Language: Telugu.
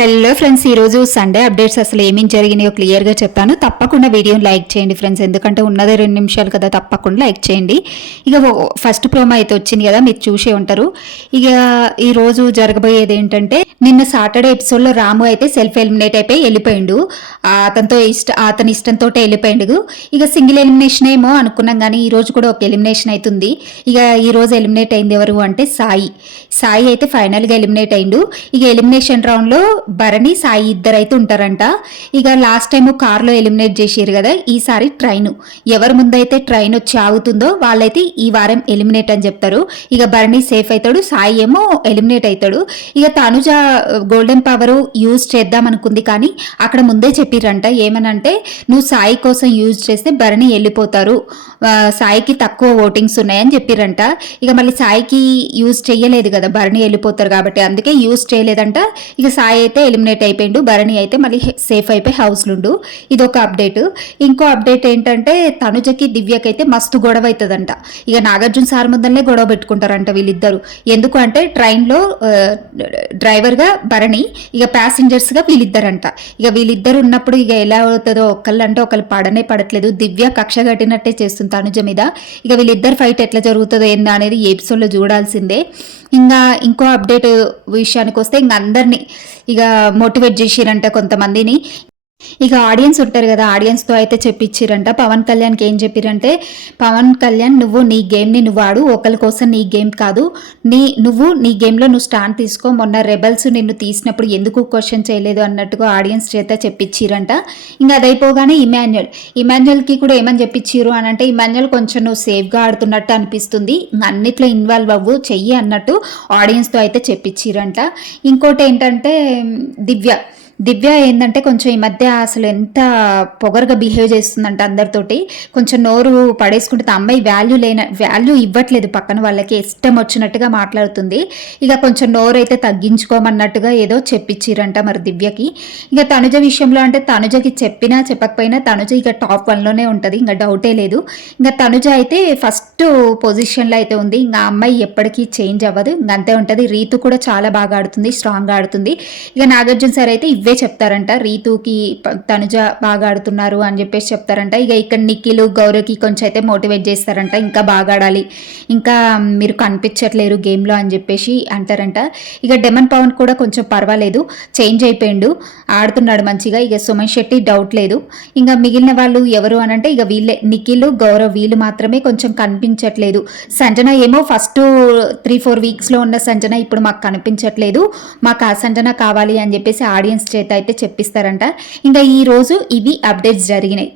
హలో ఫ్రెండ్స్, ఈరోజు సండే అప్డేట్స్ అసలు ఏమేమి జరిగినాయో క్లియర్గా చెప్తాను. తప్పకుండా వీడియోని లైక్ చేయండి ఫ్రెండ్స్, ఎందుకంటే ఉన్నదే 2 నిమిషాలు కదా, తప్పకుండా లైక్ చేయండి. ఇక ఫస్ట్ ప్రోమో అయితే వచ్చింది కదా, మీరు చూసే ఉంటారు. ఇక ఈరోజు జరగబోయేది ఏంటంటే, నిన్న సాటర్డే ఎపిసోడ్లో రాము అయితే సెల్ఫ్ ఎలిమినేట్ అయిపోయి వెళ్ళిపోయిండు. అతని ఇష్టంతో వెళ్ళిపోయిండు. ఇక సింగిల్ ఎలిమినేషన్ ఏమో అనుకున్నాం, కానీ ఈరోజు కూడా ఒక ఎలిమినేషన్ అవుతుంది. ఇక ఈరోజు ఎలిమినేట్ అయింది ఎవరు అంటే సాయి అయితే ఫైనల్గా ఎలిమినేట్ అయిండు. ఇక ఎలిమినేషన్ రౌండ్లో భరణి, సాయి ఇద్దరు అయితే ఉంటారంట. ఇక లాస్ట్ టైం కార్లో ఎలిమినేట్ చేసారు కదా, ఈసారి ట్రైన్ ఎవరి ముందైతే ట్రైన్ వచ్చి ఆగుతుందో వాళ్ళైతే ఈ వారం ఎలిమినేట్ అని చెప్తారు. ఇక భరణి సేఫ్ అవుతాడు, సాయి ఏమో ఎలిమినేట్ అవుతాడు. ఇక తనుజ గోల్డెన్ పవర్ యూజ్ చేద్దాం అనుకుంది, కానీ అక్కడ ముందే చెప్పిరంట ఏమనంటే, నువ్వు సాయి కోసం యూజ్ చేస్తే భరణి వెళ్ళిపోతారు, సాయికి తక్కువ ఓటింగ్స్ ఉన్నాయని చెప్పిరంట. ఇక మళ్ళీ సాయికి యూజ్ చేయలేదు కదా, భరణి వెళ్ళిపోతారు కాబట్టి, అందుకే యూజ్ చేయలేదంట. ఇక సాయి అయితే ఎలిమినేట్ అయిపోయిండు, భరణి అయితే మళ్ళీ సేఫ్ అయిపోయి హౌస్లుండు. ఇది ఒక అప్డేట్. ఇంకో అప్డేట్ ఏంటంటే, తనుజకి దివ్యకైతే మస్తు గొడవ అవుతుందంట. ఇక నాగార్జున సార్ ముందరనే గొడవ పెట్టుకుంటారంట వీళ్ళిద్దరు. ఎందుకు అంటే, ట్రైన్లో డ్రైవర్గా భరణి, ఇక ప్యాసింజర్స్గా వీళ్ళిద్దరంట. ఇక వీళ్ళిద్దరు ఉన్నప్పుడు ఇక ఎలా అవుతుందో, ఒకళ్ళంటే ఒకళ్ళు పడనే పడట్లేదు. దివ్య కక్ష కట్టినట్టే చేస్తుంది తనుజ మీద. ఇక వీళ్ళిద్దరు ఫైట్ ఎట్లా జరుగుతుందో ఏందా అనేది ఈ ఎపిసోడ్లో చూడాల్సిందే. ఇంకా ఇంకో అప్డేట్ విషయానికి వస్తే, ఇంక అందరినీ ఇక మోటివేట్ చేసిరంట కొంతమందిని. ఇక ఆడియన్స్ ఉంటారు కదా, ఆడియన్స్తో అయితే చెప్పించిరంట. పవన్ కళ్యాణ్కి ఏం చెప్పిరంటే, పవన్ కళ్యాణ్ నువ్వు నీ గేమ్ని నువ్వు ఆడు, ఒకరి కోసం నీ గేమ్ కాదు, నువ్వు నీ గేమ్లో నువ్వు స్టాండ్ తీసుకో, మొన్న రెబల్స్ నిన్ను తీసినప్పుడు ఎందుకు క్వశ్చన్ చేయలేదు అన్నట్టుగా ఆడియన్స్ చేత చెప్పించిరంట. ఇంకా అదైపోగానే ఇమాన్యుయల్కి కూడా ఏమని చెప్పించారు అని అంటే, ఇమాన్యుయల్ కొంచెం నువ్వు సేఫ్గా ఆడుతున్నట్టు అనిపిస్తుంది, అన్నిట్లో ఇన్వాల్వ్ అవ్వు, చెయ్యి అన్నట్టు ఆడియన్స్తో అయితే చెప్పించిరంట. ఇంకోటి ఏంటంటే, దివ్య ఏంటంటే కొంచెం ఈ మధ్య అసలు ఎంత పొగరుగా బిహేవ్ చేస్తుందంట అందరితోటి. కొంచెం నోరు పడేసుకుంటే అమ్మాయి వాల్యూ ఇవ్వట్లేదు, పక్కన వాళ్ళకి ఇష్టం వచ్చినట్టుగా మాట్లాడుతుంది. ఇక కొంచెం నోరు అయితే తగ్గించుకోమన్నట్టుగా ఏదో చెప్పించిరంట మరి దివ్యకి. ఇక తనుజ విషయంలో అంటే, తనుజకి చెప్పినా చెప్పకపోయినా తనుజ ఇక టాప్ 1లోనే ఉంటుంది, ఇంకా డౌటే లేదు. ఇంకా తనుజ అయితే ఫస్ట్ పొజిషన్లో అయితే ఉంది. ఇంకా అమ్మాయి ఎప్పటికీ చేంజ్ అవ్వదు, ఇంక అంతే ఉంటుంది. రీతు కూడా చాలా బాగా ఆడుతుంది, స్ట్రాంగ్గా ఆడుతుంది. ఇక నాగార్జున సార్ అయితే చెప్తారంట, రీతుకి తనుజ బాగా ఆడుతున్నారు అని చెప్పేసి చెప్తారంట. ఇక ఇక్కడ నిఖిల్, గౌరవ్కి కొంచెం అయితే మోటివేట్ చేస్తారంట, ఇంకా బాగా ఆడాలి, ఇంకా మీరు కనిపించట్లేరు గేమ్లో అని చెప్పేసి అంటారంట. ఇక డెమన్ పవన్ కూడా కొంచెం పర్వాలేదు, చేంజ్ అయిపోయిండు, ఆడుతున్నాడు మంచిగా. ఇక సుమన్ శెట్టి డౌట్ లేదు. ఇంకా మిగిలిన వాళ్ళు ఎవరు అని అంటే, ఇక వీళ్ళే నిఖిల్, గౌరవ్, వీళ్ళు మాత్రమే కొంచెం కనిపించట్లేదు. సంజన ఏమో ఫస్ట్ 3-4 వీక్స్లో ఉన్న సంజన ఇప్పుడు మాకు కనిపించట్లేదు, మాకు ఆ సంజన కావాలి అని చెప్పేసి ఆడియన్స్ చేత అయితే చెప్పిస్తారంట. ఇంకా ఈ రోజు ఇవి అప్డేట్స్ జరిగినాయి.